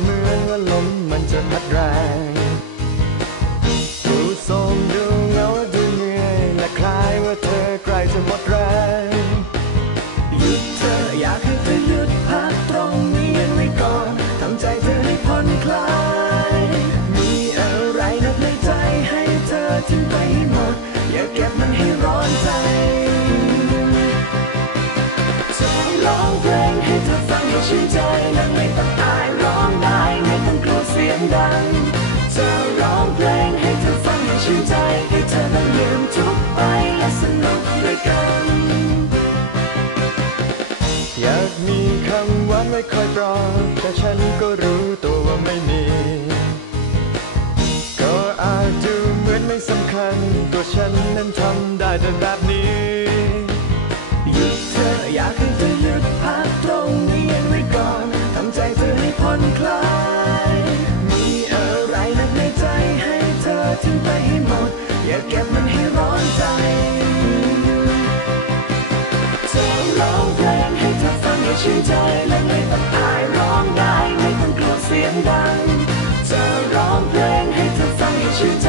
เหมือนว่าลมมันจะพัดแรงดูโทมดูเงาดูเหนื่อยและคล้ายว่าเธอใกล้จะหมดแรงหยุดเธออยากให้เธอหยุดพักตรงนี้ยังไว้ก่อนทำใจเธอให้ผ่อนคลาย มีอะไรนักในใจให้เธอทิ้งไปให้หมด อย่าเก็บมันให้ร้อนใจจะร้องเพลงให้เธอฟังให้ชื่นใจ จะร้องเพลงให้เธอฟังให้ชื่นใจ ให้เธอนั้นลืมทุกไปและสนุกด้วยกัน อยากมีคำหวานไว้คอยปลอบแต่ฉันก็รู้ตัวว่าไม่มี ก็อาจจะเหมือนไม่สำคัญ ตัวฉันนั้นทำได้แต่แบบ ห้หมด อย่าเก็บมันให้ร้อนใจจะร้องเพลงให้เธอฟังให้ชื่นใจและไม่ต้องอายร้องได้ไม่ต้องกลัวเสียงดังจะร้องเพลงให้เธอฟังให้ชื่นใจ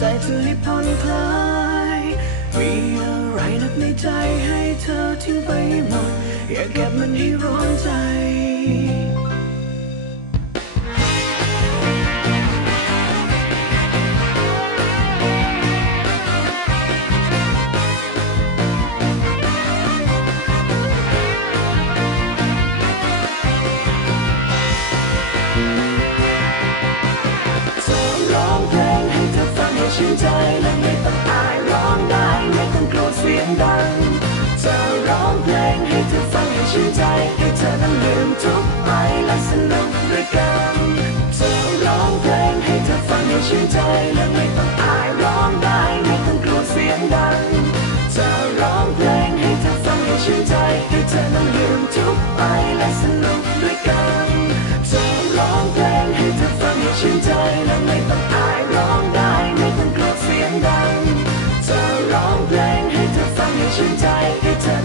ใจเธอให้ผ่อนคลาย มีอะไรนักในใจให้เธอทิ้ ชื่นใจและไม่ต้องอายร้องได้ไม่ต้องกลัวเสียงดังจะร้องเพลงให้เธอฟังให้ชื่นใจ ให้เธอนั้นลืมทุกไปและสนุกด้วยกันจะร้องเพลงให้เธอฟังให้ชื่นใจและไม่ต้องอายร้องได้ไม่ต้องกลัวเสียงดังจะร้องเพลงให้เธอฟังให้ชื่นใจ ให้เธอนั้นลืมทุกไปและสนุกด้วยกัน จะร้องเพลงให้เธอฟังให้ชื่นใจ ให้เธอ